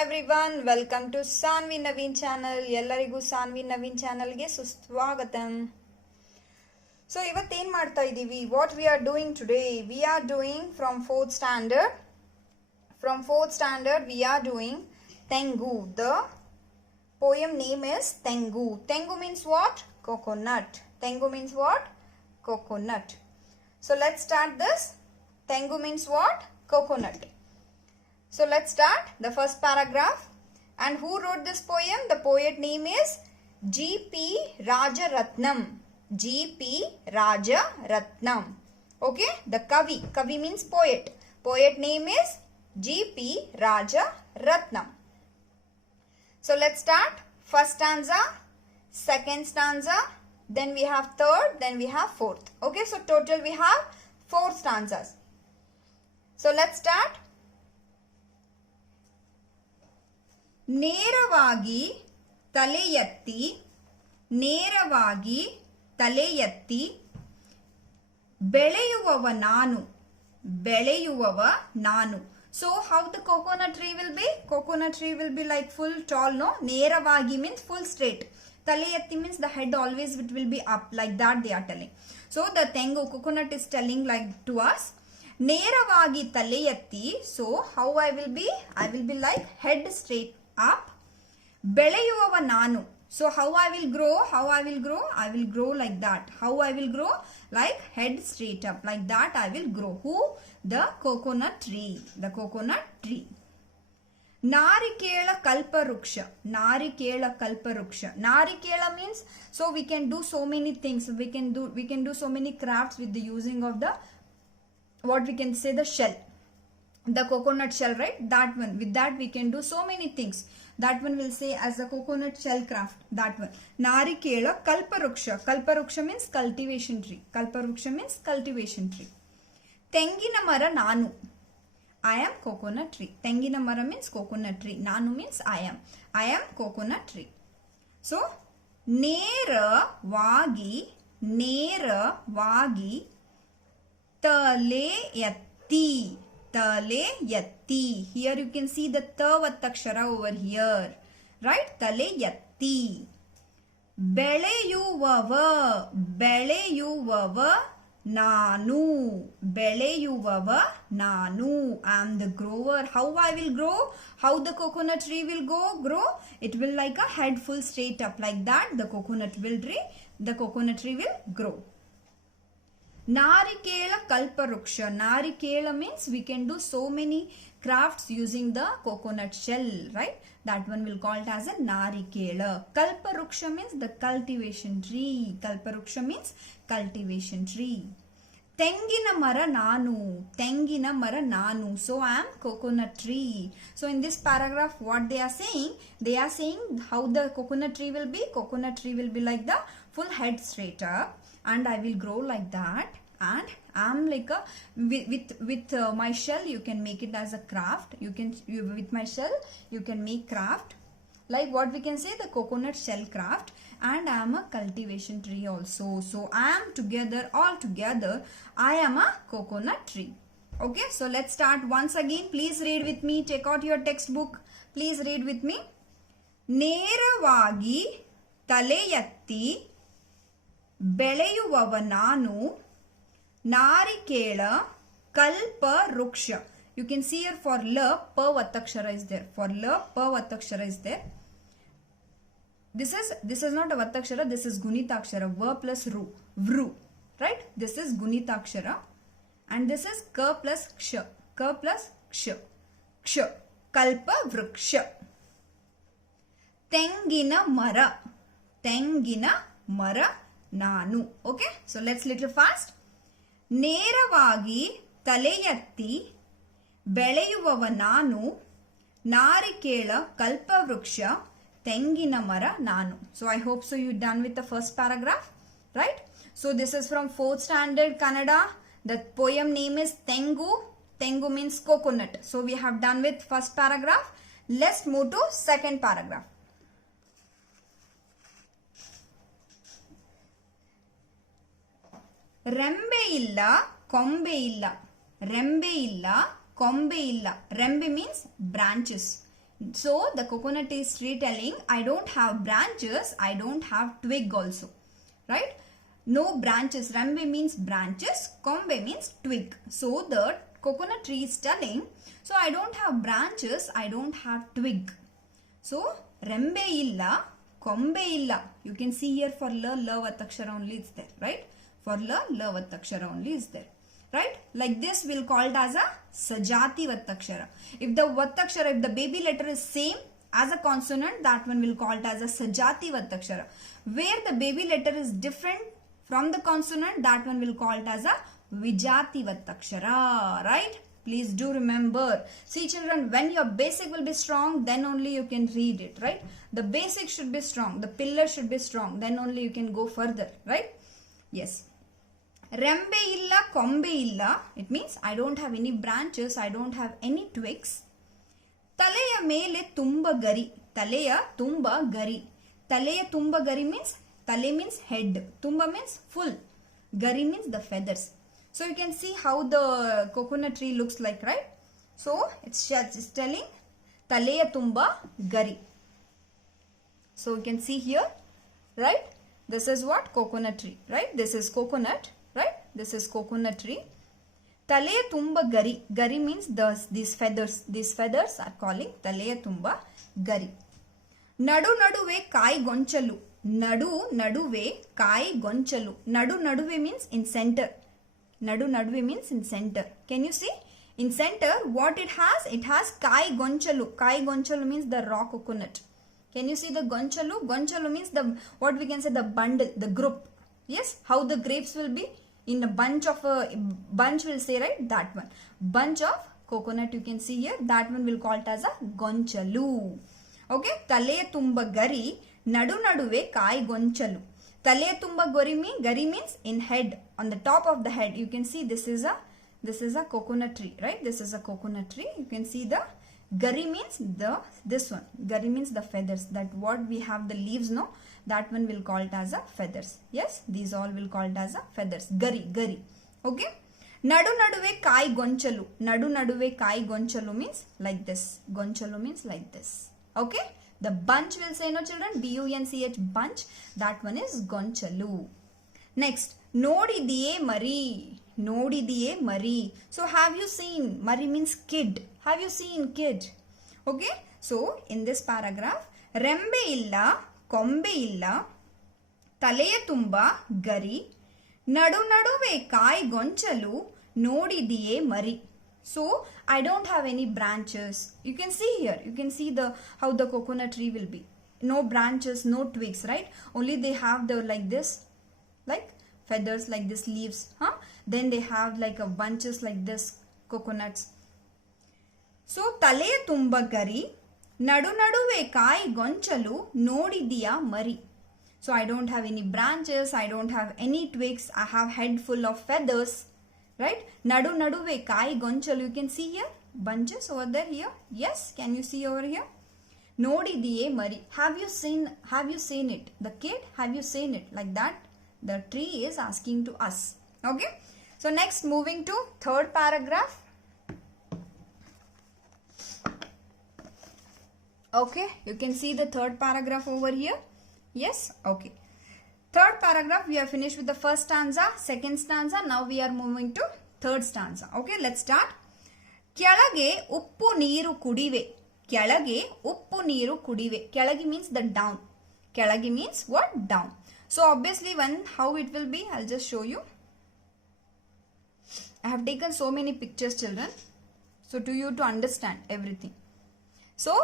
everyone, welcome to Sanvi Naveen channel. ಎಲ್ಲರಿಗೂ ಸಾನ್ವಿ ನವೀನ್ ಚಾನಲ್ಗೆ ಸುಸ್ವಾಗತಂ. So ಇವತ್ತೇನು ಮಾಡ್ತಾ ಇದ್ದೀವಿ? What we are doing today? We are doing from 4th standard. From 4th standard we are doing Tengu. The poem name is Tengu. Tengu means what? Coconut. Tengu means what? Coconut. So let's start this. Tengu means what? Coconut. So let's start the first paragraph. And who wrote this poem? The poet name is G.P. Rajaratnam. G.P. Rajaratnam. Okay, the Kavi. Kavi means poet. Poet name is G.P. Rajaratnam. So let's start. First stanza, second stanza, then we have third, then we have fourth. Okay, so total we have 4 stanzas. So let's start. ನೇರವಾಗಿ ತಲೆ ಎತ್ತಿ ಬೆಳೆಯುವವ ನಾನು. So how the coconut tree will be? Coconut tree will be like full tall, no? ನೇರವಾಗಿ means full straight. ತಲೆ ಎತ್ತಿ means the head always it will be up, like that they are telling. So the Tengu coconut is telling like to us, ನೇರವಾಗಿ ತಲೆ ಎತ್ತಿ. So how I will be like head straight up. ಬೆಳೆಯುವವ ನಾನು. So how I will grow? I will grow like that. How I will grow? Like head straight up, like that I will grow. Who? The coconut tree. The coconut tree. ನಾರಿಕೇಳ ಕಲ್ಪವೃಕ್ಷ. ನಾರಿಕೇಳ means, so we can do so many things. We can do so many crafts with the using of the, what we can say, the shell. The coconut shell, right? That one. With that we can do so many things. That one will say as a coconut shell craft. That one. Narikela kalparuksha. Kalparuksha means cultivation tree. Tengina mara nanu. I am coconut tree. Tengina mara means coconut tree. Nanu means I am. I am coconut tree. So ನೇರವಾಗಿ ತಲೆ ಎತ್ತಿ. Here you can see the ta vattakshara over here, right? ತಲೆ ಎತ್ತಿ. ಬೆಳೆಯುವವ ನಾನು. I am the grower. How I will grow? How the coconut tree will grow? It will like a head full straight up, like that the coconut tree will grow. Narikela kalparuksha. Narikela means we can do so many crafts using the coconut shell, right? That one will call it as a narikela. Kalparuksha means the cultivation tree. Tengina mara nanu. So I am coconut tree. So in this paragraph what they are saying how the coconut tree will be. Coconut tree will be like the full head straight up, and I will grow like that, and I am like a with my shell you can make it as a craft. With my shell you can make craft like what we can say, the coconut shell craft, and I am a cultivation tree also. So I am all together I am a coconut tree. Okay, so let's start once again. Please read with me. Take out your textbook. Please read with me. ನೇರವಾಗಿ ತಲೆ ಎತ್ತಿ ಬೆಳೆಯುವವ ನಾನು. ನಾರಿಕೇಳ ಕಲ್ಪವೃಕ್ಷ. You can see here for la pa vattakshara is there. This is not a vattakshara. This is gunitakshara. Va plus vru, right? This is gunitakshara, and this is ka plus ksha. Kalpavruksha. Tengina mara ನಾನು. Okay, so let's little fast. ನೇರವಾಗಿ ತಲೆ ಎತ್ತಿ ಬೆಳೆಯುವವ ನಾನು. ನಾರಿಕೇಳ ಕಲ್ಪವೃಕ್ಷ ತೆಂಗಿನ ಮರ ನಾನು. So I hope so you done with the first paragraph, right? So this is from 4th standard Kannada. The poem name is Tengu. Tengu means coconut. So we have done with first paragraph. Let's move to second paragraph. ರೆಂಬೆ ಇಲ್ಲ ಕೊಂಬೆ ಇಲ್ಲ. Rembe means branches. So the coconut is tree telling, I don't have branches, I don't have twig also, right? No branches. Rembe means branches, kombe means twig. So the coconut tree is telling, so I don't have branches, I don't have twig. So rembe illa, kombe illa. You can see here for la vatakshara only is there, right? For la vatakshara only is there, right? Like this we'll call it as a sajati vatakshara. If the vatakshara, if the baby letter is same as a consonant, that one will call it as a sajati vatakshara. Where the baby letter is different from the consonant, that one will call it as a vijati vatakshara, right? Please do remember. See children, when your basic will be strong, then only you can read it, right? The basic should be strong, the pillar should be strong, then only you can go further, right? Yes. Rembe illa, kombe illa. It means I don't have any branches, I don't have any twigs. Taleya mele tumba gari. Taleya tumba gari. Taleya tumba gari means, tale means head. Tumba means full. Gari means the feathers. So you can see how the coconut tree looks like, right? So it's telling taleya tumba gari. So you can see here, right? This is what? Coconut tree, right? This is coconut, right? This is coconut tree. Taleya tumba gari. Gari means these feathers. These feathers are calling taleya tumba gari. Nadu naduve kai gonchalu. Nadu naduve kai gonchalu. Nadu naduve means in center. Nadu naduve means in center. Can you see? In center, what it has? It has kai gonchalu. Kai gonchalu means the raw coconut. Can you see the gonchalu? Gonchalu means the, what we can say, the bundle, the group. Yes, how the grapes will be in a bunch will say, right? That one. Bunch of coconut you can see here. That one will call it as a gonchalu. Okay. Tale tumba gari. Nadu naduve kai gonchalu. Tale tumba gari means in head, on the top of the head. You can see this is a coconut tree, right? This is a coconut tree. You can see the gari means this one. Gari means the feathers. That what we have the leaves, no? That one will call it as a feathers. Yes, these all will call it as a feathers. Gari. Okay. Nadu naduve kai gonchalu. Nadu naduve kai gonchalu means like this. Gonchalu means like this. Okay. The bunch will say, no children, bunch, bunch. That one is gonchalu. Next, nodidiye mari. Nodidiye mari. So have you seen? Mari means kid. Have you seen kid? Okay. So in this paragraph, rembe illa, kombe illa, taleya tumba gari, nadu naduve kai gonchalu, nodidiye mari. So I don't have any branches. You can see here. You can see how the coconut tree will be. No branches, no twigs, right? Only they have the like this, like feathers, like this leaves. Then they have like a bunches like this coconuts. So tale tumba gari, nadu naduve kai gonchalu, nodidiya mari. So I don't have any branches. I don't have any twigs. I have head full of feathers. Right? Nadu naduve kai gonchalu. You can see here bunches over there here. Yes, can you see over here? Nodidiye mari. Have you seen it? The kid, have you seen it? Like that the tree is asking to us. Okay. So next, moving to third paragraph. Okay, you can see the third paragraph over here. Yes, okay. Third paragraph, we have finished with the first stanza, second stanza. Now we are moving to third stanza. Okay, let's start. Kyalage uppu neeru kudive. Kyalage uppu neeru kudive. Kyalage means the down. Kyalage means what? Down. So obviously how it will be, I'll just show you. I have taken so many pictures, children. So to you to understand everything. So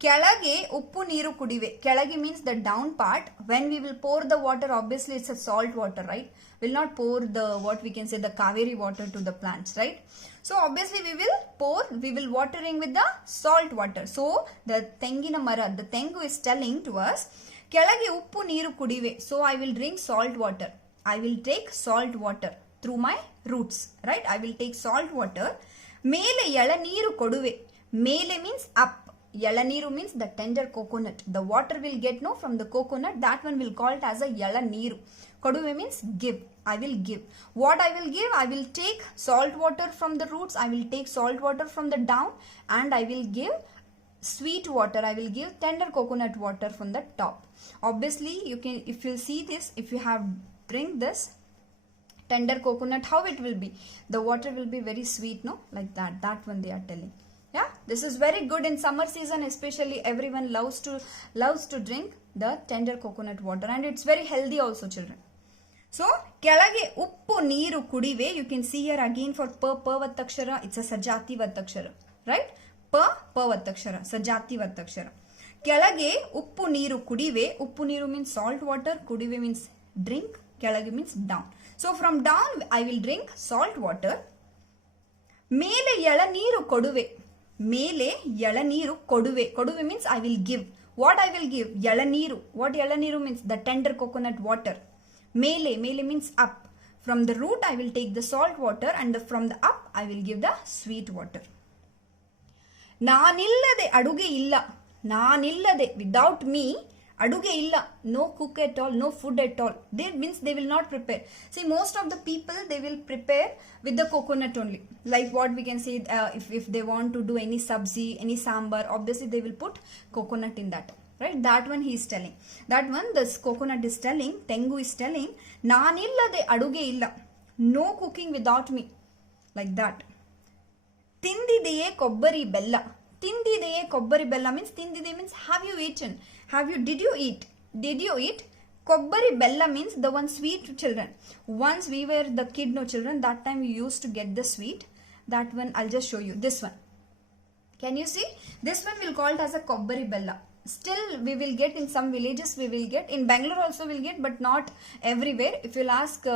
Kyalage uppu neeru kudive. Kyalage means the down part. When we will pour the water, obviously it's a salt water, right? We'll not pour what we can say the Kaveri water to the plants, right? So obviously we will watering with the salt water. So the Tengina Mara, the Tengu is telling to us, Kyalage uppu neeru kudive. So I will drink salt water. I will take salt water through my roots, right? I will take salt water. Mele yala neeru koduve. Mele means up. Yalaniru means the tender coconut. The water will get from the coconut. That one will call it as a yalaniru. Koduve means give. I will give. What I will give? I will take salt water from the roots. I will take salt water from the down. And I will give sweet water, I will give tender coconut water from the top. Obviously, you can, if you see this, if you have drink this tender coconut, how it will be? The water will be very sweet, no? Like that. That one they are telling. Yeah, this is very good in summer season, especially everyone loves to drink the tender coconut water, and it's very healthy also, children. So, ಕೆಳಗೆ ಉಪ್ಪು ನೀರು ಕುಡಿವೆ. You can see here again for p vattакshara, it's a sajati vattакshara, right? p vattакshara, sajati vattакshara. ಕೆಳಗೆ ಉಪ್ಪು ನೀರು ಕುಡಿವೆ. ಉಪ್ಪು ನೀರು means salt water, ಕುಡಿವೆ means drink, ಕೆಳಗೆ means down. So, from down I will drink salt water. ಮೇಲೆ ಎಳನೀರು ಕೊಡುವೆ. ಮೇಲೆ ಎಳನೀರು ಕೊಡುವೆ. ಕೊಡುವೆ means I will give. What I will give? ಎಳನೀರು. What ಎಳನೀರು means? The tender coconut water. Mele means up. From the root I will take the salt water, and from the up I will give the sweet water. ನಾನಿಲ್ಲದೆ ಅಡುಗೆ ಇಲ್ಲ. ನಾನಿಲ್ಲದೆ, without me, ಅಡುಗೆ ಇಲ್ಲ. No cook at all, no food at all. They means they will not prepare. See, most of the people, they will prepare with the coconut only. Like what we can say, if they want to do any sabzi, any sambar, obviously they will put coconut in that. Right, that one he is telling. That one, this coconut is telling, Tengu is telling, ನಾನಿಲ್ಲದೆ ಅಡುಗೆ ಇಲ್ಲ. No cooking without me. Like that. ತಿಂದಿದೆಯೇ ಕೊಬ್ಬರಿ ಬೆಲ್ಲ. ತಿಂದಿದೆಯೇ ಕೊಬ್ಬರಿ ಬೆಲ್ಲ means, ತಿಂದಿದೆ means have you eaten? Did you eat? Did you eat? ಕೊಬ್ಬರಿ ಬೆಲ್ಲ means the one sweet, children. Once we were the kid, no children, that time we used to get the sweet. That one, I'll just show you. This one. Can you see? This one will call it as a kobbari bella. Still, we will get in some villages, we will get. In Bangalore also will get, but not everywhere. If you'll ask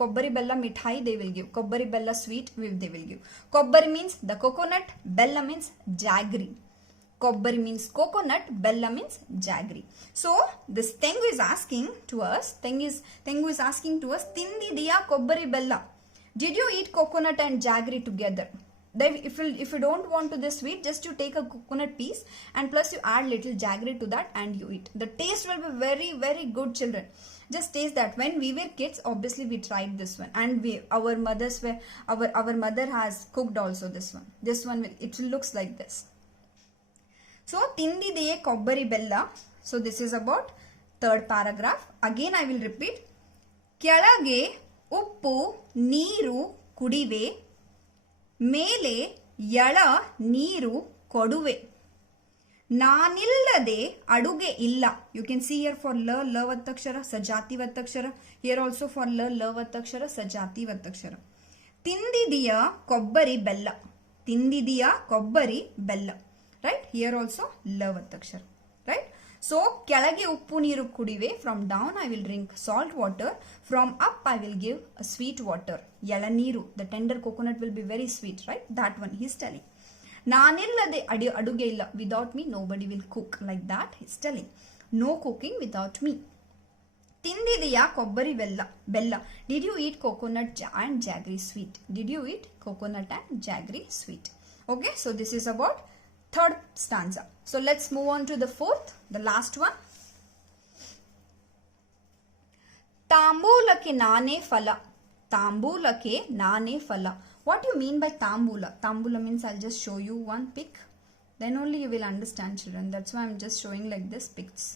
kobbari bella mithai, they will give. Kobbari bella sweet, they will give. Kobbari means the coconut, bella means jaggery. Kobbari means coconut, bella means jaggery. So, this Tengu is asking to us, Tengu is asking to us, Tindidiya kobbari bella. Did you eat coconut and jaggery together? Then if you don't want to this sweet, just you take a coconut piece and plus you add little jaggery to that and you eat. The taste will be very, very good, children. Just taste that. When we were kids, obviously we tried this one, and our mother has cooked also this one. This one it looks like this. So tindideye kobbari bella. So this is about third paragraph. Again I will repeat. ಕೆಳಗೆ ಉಪ್ಪು ನೀರು ಕುಡಿವೆ. ಮೇಲೆ ಎಳ ನೀರು ಕೊಡುವೆ. ನಾನಿಲ್ಲದೆ ಅಡುಗೆ ಇಲ್ಲ. You can see here for la vattакshara, sajati vattакshara. Here also for la vattакshara, sajati vattакshara. ತಿಂದಿದೆಯ ಕೊಬ್ಬರಿ ಬೆಲ್ಲ. ತಿಂದಿದೆಯ ಕೊಬ್ಬರಿ ಬೆಲ್ಲ. Right? Here also la vattакshara. Right? So, ಕೆಳಗೆ ಉಪ್ಪು ನೀರು ಕುಡಿವೆ. From down I will drink salt water. From up I will give a sweet water. ಎಳನೀರು. The tender coconut will be very sweet, right? That one he is telling. ನಾನಿಲ್ಲದೆ ಅಡುಗೆ ಇಲ್ಲ. Without me nobody will cook. Like that he is telling. No cooking without me. ತಿಂದಿದೆಯ ಕೊಬ್ಬರಿ ಬೆಲ್ಲ. Did you eat coconut and jaggery sweet? Did you eat coconut and jaggery sweet? Okay, so this is about third stanza. So let's move on to the fourth, the last one. ತಾಂಬೂಲಕ್ಕೆ ನಾನೇ ಫಲ. ತಾಂಬೂಲಕ್ಕೆ ನಾನೇ ಫಲ. What do you mean by tambula? Tambula means, I'll just show you one pic. Then only you will understand, children. That's why I'm just showing like this pics.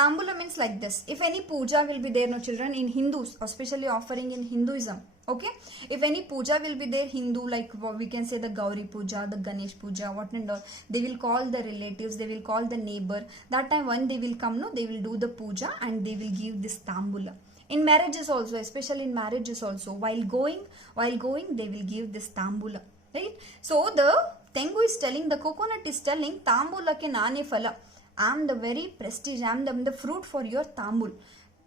Tambula means like this. If any puja will be there, no children, in Hindus, especially offering in Hinduism. Okay, if any puja will be there, Hindu, like we can say the Gauri puja, the Ganesh puja, what and all, they will call the relatives, they will call the neighbor. That time when they will come, no, they will do the puja and they will give this tambula. In marriages also, especially in marriages also, while going they will give this tambula, right? So the Tengu is telling, the coconut is telling, tambulake nane phala. I am the very prestige, I am the fruit for your tambul.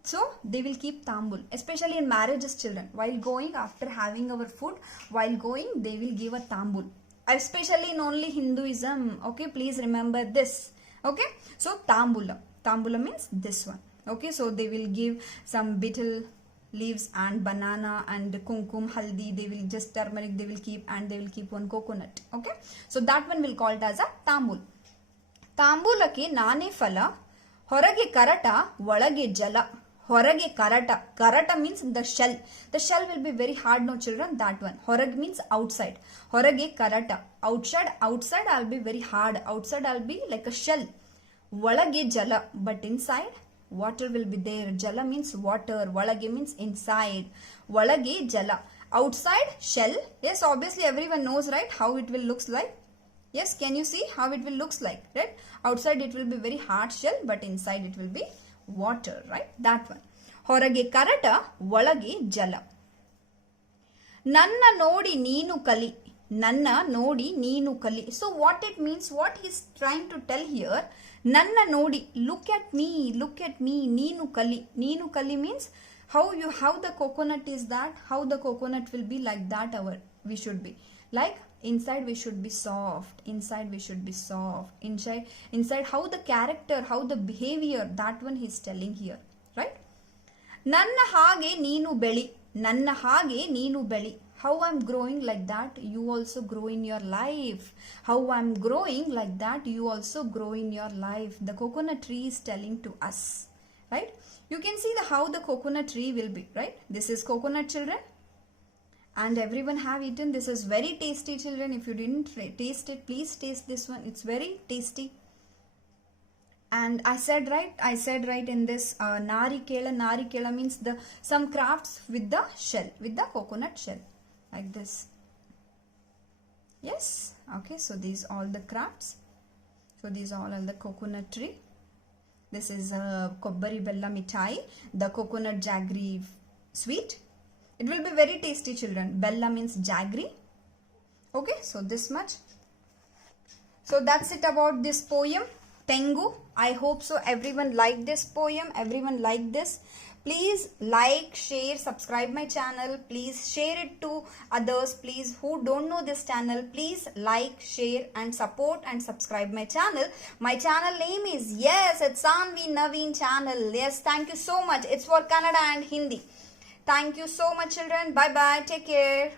So they will keep tambul, especially in marriages, children. While going, after having our food, while going, they will give a tambul. Especially in only Hinduism. Okay, please remember this. Okay, so tambula. Tambula means this one. Okay, so they will give some betel leaves and banana and kumkum, haldi. They will just turmeric. They will keep, and they will keep one coconut. Okay, so that one will call it as a tambul. ತಾಂಬೂಲಕ್ಕೆ ನಾನೇ ಫಲ. ಹೊರಗೆ ಕರಟ ಒಳಗೆ ಜಲ. Horage karata. Karata means the shell. The shell will be very hard, no children. That one. Horag means outside. Horage karata. Outside. Outside I'll be very hard. Outside I'll be like a shell. Valage jala. But inside water will be there. Jala means water. Valage means inside. Valage jala. Outside shell. Yes, obviously everyone knows, right, how it will looks like. Yes, can you see how it will looks like, right? Outside it will be very hard shell, but inside it will be water, right? That one. Horage karata, valage jala. Nanna nodi neenu kali. Nanna nodi neenu kali. So what it means, what he's trying to tell here, Nanna nodi, look at me, neenu kali. Neenu kali means how the coconut is that, how the coconut will be like that we should be. Like inside we should be soft, inside how the character, how the behavior, that one he's telling here, right? Nanna hage neenu beli. How I'm growing like that, you also grow in your life. How I'm growing like that, you also grow in your life. The coconut tree is telling to us, right? You can see how the coconut tree will be, right? This is coconut, children. And everyone have eaten. This is very tasty, children. If you didn't taste it, please taste this one. It's very tasty. And I said right in this narikela means some crafts with the shell, with the coconut shell, like this. Yes, okay, so these all the crafts. So these all are the coconut tree. This is kobbari bella mithai, the coconut jaggery sweet. It will be very tasty, children. Bella means jaggery. Okay, so this much. So that's it about this poem, Tengu. I hope so everyone liked this poem. Everyone liked this. Please like, share, subscribe my channel. Please share it to others. Please, who don't know this channel, please like, share and support and subscribe my channel. My channel name is, yes, it's Sanvi Naveen channel. Yes, thank you so much. It's for Kannada and Hindi. Thank you so much, children. Bye bye. Take care.